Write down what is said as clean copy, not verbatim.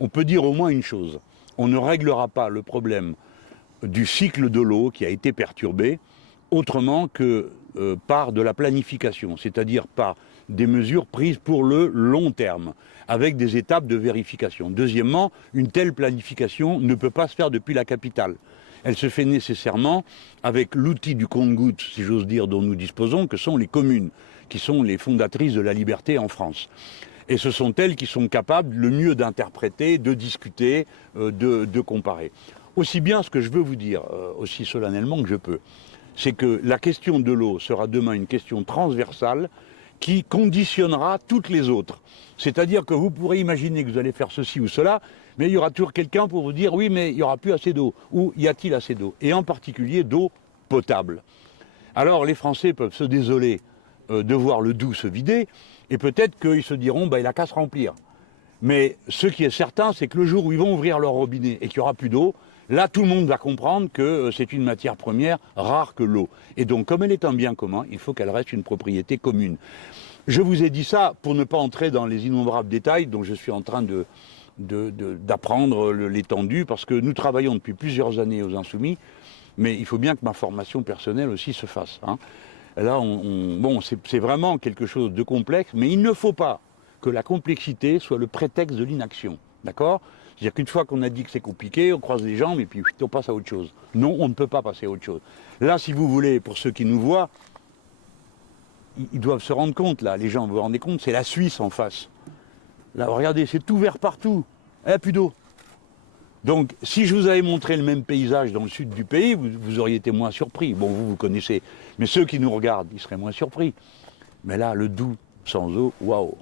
On peut dire au moins une chose, on ne réglera pas le problème du cycle de l'eau qui a été perturbé autrement que par de la planification, c'est-à-dire par des mesures prises pour le long terme, avec des étapes de vérification. Deuxièmement, une telle planification ne peut pas se faire depuis la capitale. Elle se fait nécessairement avec l'outil du compte-gouttes, si j'ose dire, dont nous disposons, que sont les communes, qui sont les fondatrices de la liberté en France. Et ce sont elles qui sont capables le mieux d'interpréter, de discuter, de comparer. Aussi bien, ce que je veux vous dire, aussi solennellement que je peux, c'est que la question de l'eau sera demain une question transversale qui conditionnera toutes les autres. C'est-à-dire que vous pourrez imaginer que vous allez faire ceci ou cela, mais il y aura toujours quelqu'un pour vous dire oui, mais il n'y aura plus assez d'eau, ou y a-t-il assez d'eau, et en particulier d'eau potable. Alors les Français peuvent se désoler de voir le Doubs se vider, et peut-être qu'ils se diront il n'a qu'à se remplir. Mais ce qui est certain, c'est que le jour où ils vont ouvrir leur robinet et qu'il n'y aura plus d'eau, là, tout le monde va comprendre que c'est une matière première rare que l'eau. Et donc, comme elle est un bien commun, il faut qu'elle reste une propriété commune. Je vous ai dit ça pour ne pas entrer dans les innombrables détails dont je suis en train d'apprendre l'étendue, parce que nous travaillons depuis plusieurs années aux Insoumis, mais il faut bien que ma formation personnelle aussi se fasse. Hein. Là, bon, c'est vraiment quelque chose de complexe, mais il ne faut pas que la complexité soit le prétexte de l'inaction. D'accord ? C'est-à-dire qu'une fois qu'on a dit que c'est compliqué, on croise les jambes et puis on passe à autre chose. Non, on ne peut pas passer à autre chose. Là, si vous voulez, pour ceux qui nous voient, ils doivent se rendre compte, là, les gens, vous vous rendez compte, c'est la Suisse en face. Là, regardez, c'est tout vert partout. Il n'y a plus d'eau. Donc, si je vous avais montré le même paysage dans le sud du pays, vous auriez été moins surpris. Bon, vous connaissez. Mais ceux qui nous regardent, ils seraient moins surpris. Mais là, le Doubs sans eau, waouh.